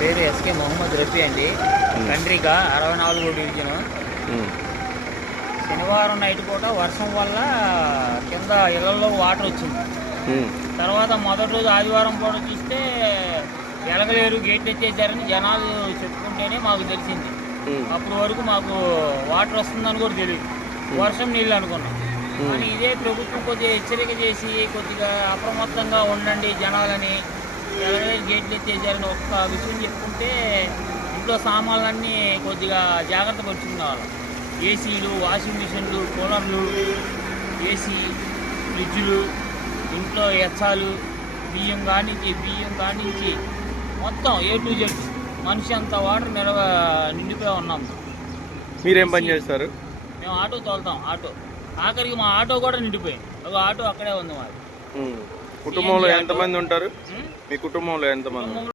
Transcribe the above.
పేరు ఎస్కే మొహమ్మద్ రఫీ అండి. కండ్రిగా 64వ డివిజను. శనివారం నైట్ పూట వర్షం వల్ల కింద ఇళ్లలో వాటర్ వచ్చింది. తర్వాత మొదటి రోజు ఆదివారం పూట చూస్తే ఎలగలేరు, గేట్లు ఎత్తేసారని జనాలు చెప్పుకుంటేనే మాకు తెలిసింది. అప్పటి వరకు మాకు వాటర్ వస్తుందని కూడా తెలియదు, వర్షం నీళ్ళు అనుకున్నాం. కానీ ఇదే ప్రభుత్వం కొద్దిగా హెచ్చరిక చేసి కొద్దిగా అప్రమత్తంగా ఉండండి జనాలని, ఎలగలేరు గేట్లు ఎత్తేసారని ఒక్క విషయం చెప్పుకుంటే ఇంట్లో సామాన్లన్నీ కొద్దిగా జాగ్రత్త పరుచుకునేవాళ్ళం. ఏసీలు, వాషింగ్ మిషన్లు, కూలర్లు, ఏసీ, ఫ్రిడ్జ్లు, ఇంట్లో ఎచ్చాలు, బియ్యం కానించి మొత్తం ఏ టు జెడ్ మనిషి అంత వాటర్ నిండిపోయి ఉన్నాం. మీరేం పని చేస్తారు? మేము ఆటో తోలుతాం. ఆఖరికి మా ఆటో కూడా నిండిపోయింది. ఒక ఆటో అక్కడే ఉంది మాది. కుటుంబంలో ఎంతమంది ఉంటారు? మీ కుటుంబంలో ఎంతమంది?